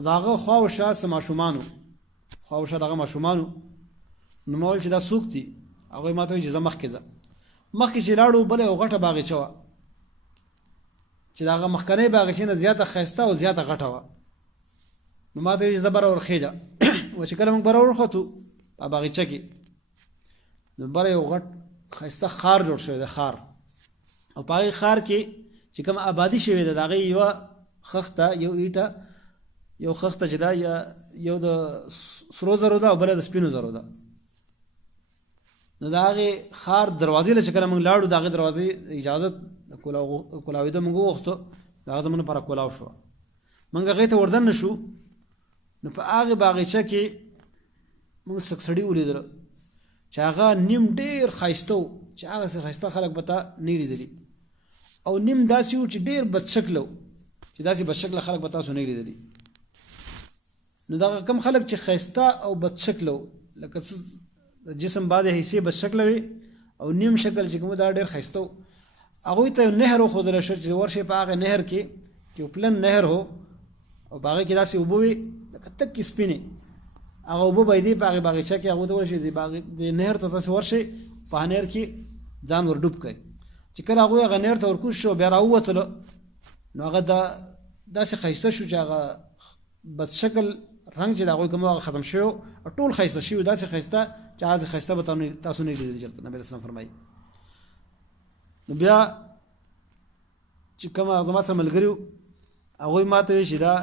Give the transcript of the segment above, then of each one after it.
او د هغه خواوشا څه ماشومانو خواوشا دغه ماشومانو. نو ما ویل چې دا څوک دي؟ هغوی ما ته وایي چې زه مخکې ځه. مخکې چې لاړو بله یو غټه باغچه وه چې د هغه مخکنۍ باغچې نه زیاته ښایسته او زیاته غټه وه. نو ما ته وایي چې زه بره ورخېږه. و چې کله موږ بره ورخوتو په باغچه کې، نو بره یو غټ ښایسته ښار جوړ شوی دی، ښار. او په هغې ښار کې چې کوم آبادي شوې ده د هغې یوه خښته یو ایټه یو خښته چې ده یو د سرو زرو ده او بله د سپینو زرو ده. نو د هغې ښار دروازې له چې کله موږ لاړو د هغې دروازې اجازه کلاوېده موږ وغوښتو، د هغه زموږ لپاره کلاو شوه. موږ هغې ته وردننه شو. نو په هغې باغچه کې موږ سړي ولیدله چې هغه نیم ډېر ښایسته و چې هغسې ښایسته خلک به تا نه لیدلي، او نیم داسې و چې ډېر بدشکله و چې داسې بدشکله خلک به تاسو نه لیدلي. نو دغه کم خلک چې ښایسته او بدشکله و، لکه څه د جسم بعضې حصې بدشکله وي او نیم شکل چې کوم دا ډېر ښایسته و، هغوی ته یو نهر وښودلی شو چې ورشئ په هغه نهر کې چې یو پلن نهر و او په هغې کې داسې اوبه وي لکه تکې سپینې. هغه اوبه به یې دی په هغې باغچه کې هغوی ته وویل شي د نهر ته تاسې ورشئ، په هغه نهر کې ځان ور ډوب کړئ. چې کله هغوی هغه نهر ته ورکوز شو بیا راووتلو، نو هغه داسې ښایسته شو چې هغه بدشکل رنګ چې د هغوی کوم هغه ختم شوی او ټول ښایسته شوي، داسې ښایسته چې هغه ښایسته به تاسو نه لیدلي. چېرته نبي اسلام فرمایي. نو بیا چې کوم زما سره ملګري وو هغوی ما ته وایي چې دا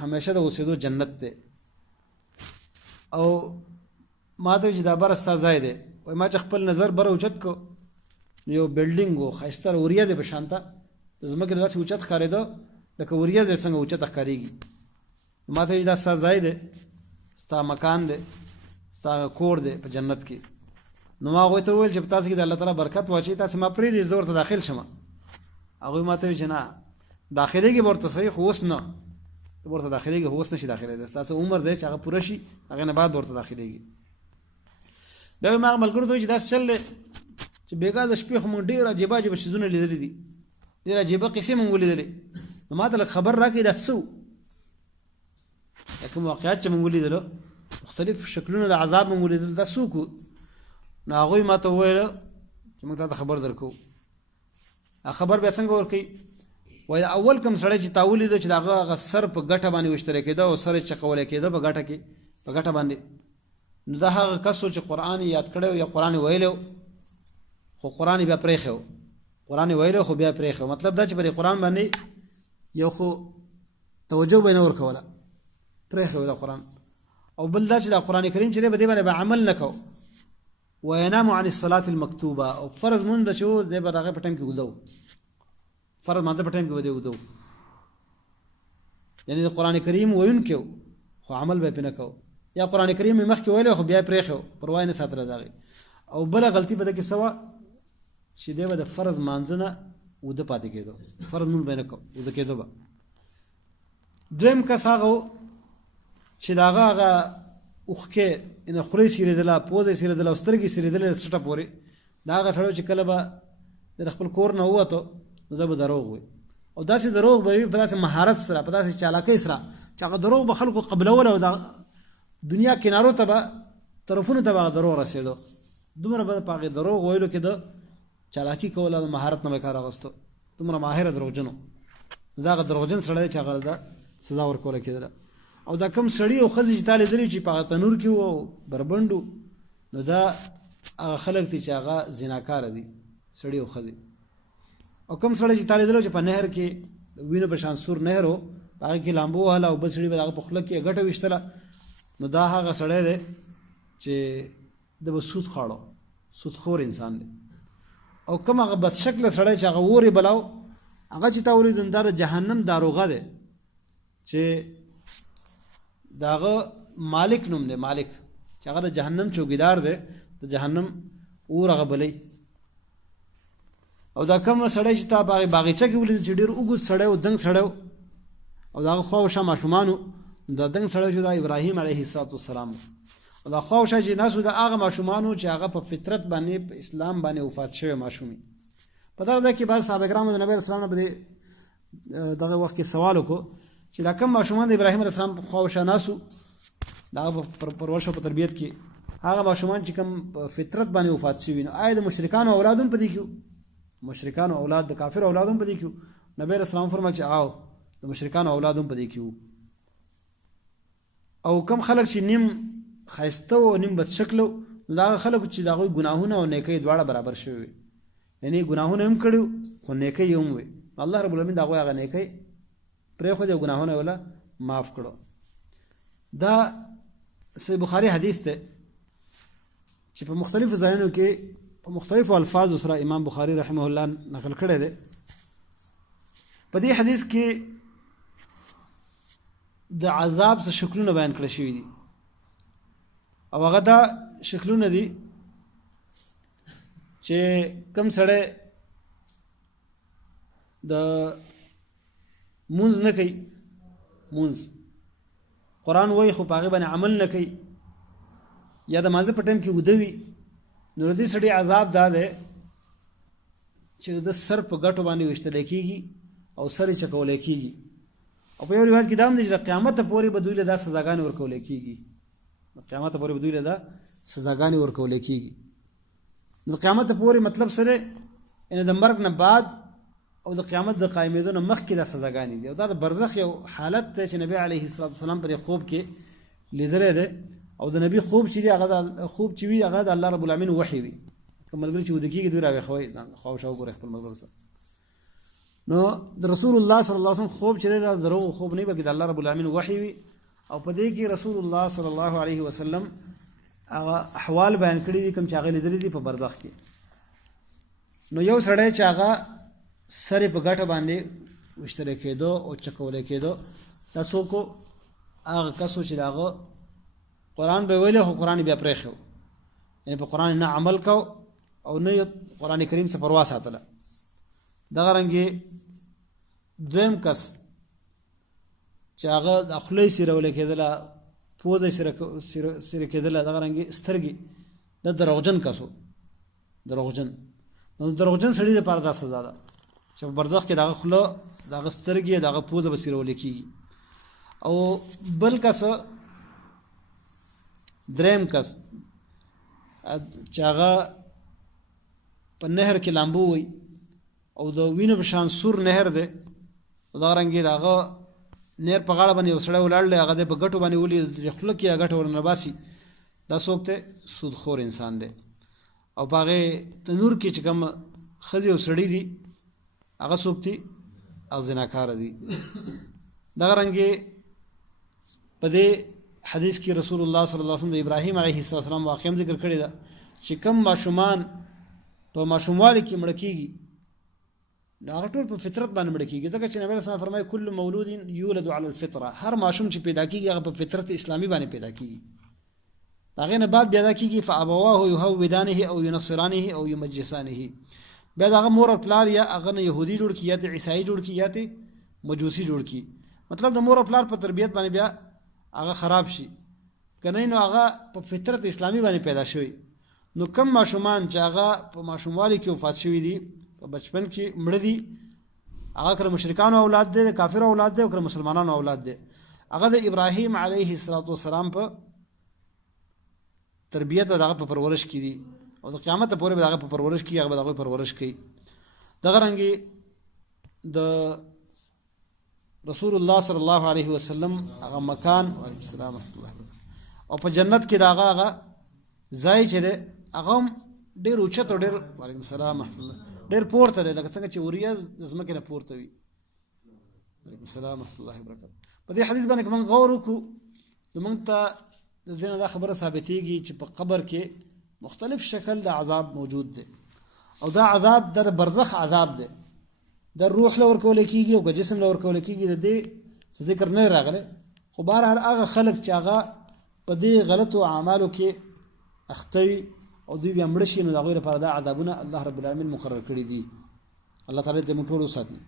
همیشه د اوسېدو جنت دی، او ما ته وایي چې دا بره ستا ځای دی. وایي ما چې خپل نظر بره اوچت کړو نو یو بلډینګ و ښایسته وریا دی په شانته د ځمکې نه داسې اوچت ښکارېده لکه وریا دی څنګه اوچته ښکارېږي. ما ته وایي دا ستا ځای دی، ستا مکان دی، ستا کور دی په جنت کې. نو ما هغوی ته وویل چې په تاسو کې د الله تعالی برکت واچوي، تاسې ما پرېږدئ زه ورته داخل شمه. هغوی ما ته وایي چې نه داخلېږي به ورته صحیح، خو اوس نه، ته به ورته داخلېږي خو اوس نه شي داخلېدی، ستاسو عمر دی چې هغه پوره شي هغې نه بعد به ورته داخلېږي. بیا مې هغه ملګرو ته وایي چې داسې چل دی چې بېګا د شپې خو موږ ډېر عجیبه عجیبه څیزونه لیدلي دي، ډېر عجیبه قصې موږ ولیدلې. نو ما ته لږ خبر راکړئ دا څه و، دا کوم واقعات چې موږ ولیدلو، مختلف شکلونه د عذاب موږ ولیدل، دا څوک و؟ نو هغوی ما ته وویله چې موږ تا ته خبر درکوو. خبر بیا څنګه ورکوي؟ وایي د اول کوم سړی چې تا ولیدو چې د هغه سر په ګټه باندې ویشتلی کېده او سر یې چقولی کېده په ګټه کې په ګټه باندې، نو دا هغه کس و چې قرآن یې یاد کړی و یا قرآن یې ویلی و، خو قرآن یې بیا پرېښی و. قرآن یې ویلی خو بیا یې پرېښی و. مطلب دا چې په دې قرآن باندې یو خو توجه به یې نه ورکوله، پرېښی و دا قرآن. او بل دا چې دا قرآن کریم چې دی په دې باندې به عمل نه کو. وینام عن الصلاة المکتوبه، او فرض مونځ به چې و دی به د هغې په ټایم کې اوده و، فرض مانځه په ټایم کې به دی اوده و. یعنې د قرآن کریم ویونکی و خو عمل به یې پرې نه کو، یا قرآن کریم یې مخکې ویلی خو بیا یې پرېښی و، پروا یې نه ساتله د هغې. او بله غلطي په ده کې څه وه چې دی به د فرض مانځه نه اوده پاتې کېدو، فرض مونځ به یې نه کو، اوده کېدو به. دویم کس هغه و چې د هغه اوښکې یعنې خولې سېرېدله، پوزه یې سېرېدله او سترګې یې سېرېدلې سټه پورې. د هغه سړی چې کله به د خپل کور نه ووتو نو دا به دروغ وي، او داسې دروغ به وي په داسې مهارت سره، په داسې چالاکۍ سره چې هغه دروغ به خلکو قبلول او د دنیا کنارو ته به طرفونو ته به هغه دروغ رسېدو. دومره به په هغې دروغ ویلو کې د چالاکي کول او مهارت نه به کار اخیستو، دومره ماهره دروغجن و. دا هغه دروغجن سړی چې هغه د سزا ورکوله کېدله. او دا کم سړي او ښځې چې تا لیدلي چې په هغه تنور کې وو او بربنډ و، نو دا هغه خلک دي چې هغه زناکاره دي، سړي او ښځې. او کم سړی چې تا لیدلو چې په نهر کې وینو په شان سور نهر و، په هغې کې لامبو وهله او بل سړي به د هغه په خوله کې ګټه ویشتله، نو دا هغه سړی دی چې د به سود خاړو، سودخور انسان دی. او کوم هغه بدشکله سړی چې هغه اور یې بلاو، هغه چې تا ولیدو دا د جهنم داروغه دی چې د هغه مالک نوم دی، مالک چې هغه د جهنم چوکیدار دی، د جهنم اور هغه بلی. او دا کوم سړی چې تا په هغې باغچه کې ولیدو چې ډېر اوږد سړی و، دنګ سړی و، او د هغه خواوشا ماشومان و، دا دنګ سړی چې دا ابراهیم علیه السلام و. او دا خواوشا چې ناست و د هغه ماشومان و چې هغه په فطرت باندې په اسلام باندې وفات شوی ماشوم وي. په دغه ځای کې بعض صحابه کرامو د نبي اسلام نه په دغه وخت کې سوال وکړو چې دا کم ماشومان د ابراهیم علیه السلام په خوا او شا ناسو د هغه په پرورش او په تربیت کې هغه ماشومان چې کوم په فطرت باندې وفات شوي نو آیا د مشرکانو اولاد هم په دې کې وو مشرکانو اولاد د کافر اولاد هم په دې کې وو نبی علیه السلام فرمایي چې آو د مشرکانو اولاد هم په دې کې وو او کم خلک چې نیم ښایسته او نیم بد شکله نو د هغه خلکو چې د هغوی ګناهونه او نیکۍ دواړه برابر شوي وي یعنې ګناهونه هم کړي خو نیکۍ یې هم وي الله رب العالمین د هغوی هغه نیکۍ پرېښودې او ګناهونه یې وله معاف کړو دا صحیح بخاري حدیث دی چې په مختلفو ځایونو کې په مختلفو الفاظو سره امام بخاري رحمه الله نقل کړی دی په دې حدیث کې د عذاب څه شکلونه بیان کړی شوي دي او هغه دا شکلونه دي چې کوم سړی د مونځ نه کوي مونځ قرآن وایي خو په هغې باندې عمل نه کوي یا د مانځه په ټایم کې اوده وي نو د دې سړي عذاب دا دی چې د سر په ګټو باندې ویشتلی کېږي او سر یې چکولی کېږي او په یو روایت کې دا هم دی چې د قیامته پورې به دوی له دا سزاګانې ورکولی کېږي د قیامته پورې به دوی له دا سزاګانې ورکولی کېږي نو د قیامته پورې مطلب څه دی یعنې د مرګ نه بعد او د قیامت د قایمېدو نه مخکې دا سزاګانې دي او دا د برزخ یو حالت دی چې نبی علیه السلام په دې خوب کې لیدلی دی او د نبی خوب چې دی هغه د خوب چې وي هغه د الله رب العالمین وحی وي که ملګري چې وده کېږي دوی راویښوئ ځان خواوشا وګورئ خپل ملګرو سره نو د رسول الله صلی الله علیه وسلم خوب چې دی دا دروغ خوب نه وي بلکې د الله رب العالمین وحی وي او په دې کې رسول الله صلی الله علیه وسلم هغه احوال بیان کړي دي کوم چې هغه لیدلي دي په برزخ کې نو یو سړی چې هغه سر یې په ګټه باندې ویشتلی کېدو او چکولی کېدو دا څوک هغه کس و چې د هغه قرآن به ویلی خو قرآن بیا پرېښی و یعنې په قرآن نه عمل کو او نه یې قرآن کریم څخه پروا ساتله دغه رنګې دویم کس چې هغه د خوله یې سیرولی کېدله پوزه یې سیره کېدله دغه رنګې سترګې دا دروغجن کس و دروغجن نو دروغجن سړي دپاره دا سزا ده چې په برزخ کې د هغه خوله د هغه سترګې د هغه پوزه به سیرولی کېږي او بل کس دریم کس چې هغه په نهر کې لامبو وي او د وینو په شان سور نهر دی او دغه رنګې د هغه نهر په غاړه باندې یو سړی ولاړ دی هغه دی په ګټو باندې ولي د خوله کې هغه ګټه ورنه باسي دا څوک دی سودخور انسان دی او په هغې تنور کې چې کوم ښځې او سړي دي هغه څوک دي هغه زناکاره دي دغه رنګې په دې حدیث کې رسول الله صلی الله علیه وسلم د ابراهیم علیه السلام واقعه هم ذکر کړې ده چې کوم ماشومان په ماشوموالي کې مړه کېږي نو هغه ټول په فطرت باندې مړه کېږي ځکه چې نبی علیه السلام فرمایي کل مولود یولد علی الفطره هر ماشوم چې پیدا کېږي هغه په فطرت اسلامي باندې پیدا کېږي د هغې نه بعد بیا دا کېږي فابواه یهودانه او ینصرانه او یمجسانه بیا د هغه مور او پلار یا هغه نه یهودي جوړ کړي یا ته عیسایي جوړ کړي یا ته مجوسي جوړ کړي مطلب د مور او پلار په تربیت باندې بیا هغه خراب شي که نه نو هغه په فطرت اسلامي باندې پیدا شوی نو کم ماشومان چې هغه په ماشوموالي کې وفات شوي دي په بچپن کې مړه دي هغه که مشرکانو اولاد دی د کافرو اولاد دی او که مسلمانانو اولاد دی هغه د ابراهیم علیه السلام په تربیت او دغه په پرورش کې دي او د قیامت پورې به دغه په پرورش کې هغه به دغه پرورش کوي دغه رنګې د رسول الله صلی الله علیه وسلم هغه مکان وعلیکم السلام ورحمۃ الله او په جنت کې د هغه ځای چې دی هغه هم ډېر اوچت او ډېر وعلیکم السلام ورحمۃ الله ډېر پورته دی لکه څنګه چې وریځ د ځمکې نه پورته وي وعلیکم السلام ورحمۃ الله وبرکاته په دې حدیث باندې که موږ غور وکړو نو موږ ته د دې نه دا خبره ثابتېږي چې په قبر کې مختلف شکل د عذاب موجود دی او دا عذاب د برزخ عذاب دی د روح له ورکولی کېږي او که جسم له ورکولی کېږي د دې څه ذکر نه راغلی خو بهرحال هغه خلک چې هغه په دې غلطو اعمالو کې اخته وي او دوی بیا مړه شي نو د هغوی لپاره دا عذابونه الله رب العالمین مقرر کړي دي الله تعالی دې موږ ټول وساتي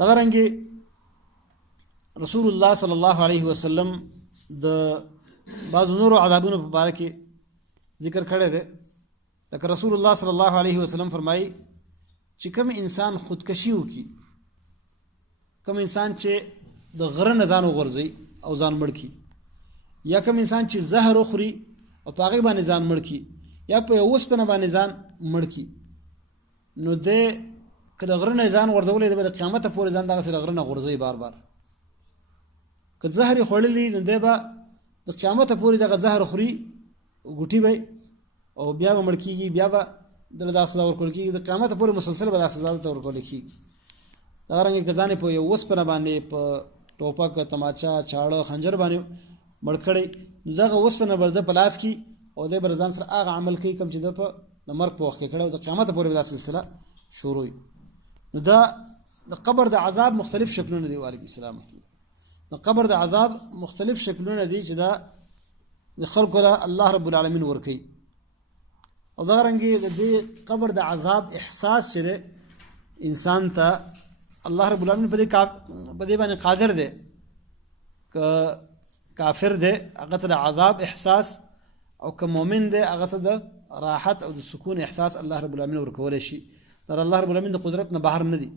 دغه رنګې رسول الله صلی الله علیه وسلم د بعضو نورو عذابونو په باره کې ذکر کړی دی لکه رسول الله صلی الله علیه وسلم فرمایي چې کوم انسان خودکشي وکړي کوم انسان چې د غره نه ځان وغورځي او ځان مړ کړي، یا کوم انسان چې زهر وخوري او په هغې باندې ځان مړ کړي، یا په یو اوسپنه باندې ځان مړ کړي، نو دی که د غره نه ځان غورځولی دی به د قیامته پورې ځان دغسې د غره نه غورځوي بار بار. که زهر یې خوړلی نو دی به د قیامته پورې دغه زهر خوري، ګوټي به او بیا به مړ کېږي، بیا به دله دا سزا ورکول کېږي، د قیامته پورې مسلسل به دا سزا ته ورکول کېږي. دغه رنګې که ځان یې په یو اوسپنه باندې په ټوپک، تماچه، چاړه، خنجر باندې مړ کړی، نو دغه اوسپنه به د په لاس کې او دی به ځان سره هغه عمل کوي کوم چې د په د مرګ په وخت کې کړی او د قیامته پورې به دا سلسله شروع وي. نو دا د قبر د عذاب مختلف شکلونه دي. وعلیکم السلام. د قبر د عذاب مختلف شکلونه دي چې دا د خلکو له الله رب العالمین ورکوي. او دغه رنګې د دې قبر د عذاب احساس چې دی انسان ته الله رب العالمین په دې باندې قادر دی. که کافر دی هغه ته د عذاب احساس، او که مؤمن دی هغه ته د راحت او د سکون احساس الله رب العالمین ورکولی شي. دا الله رب العالمین د قدرت نه بهر نه دي.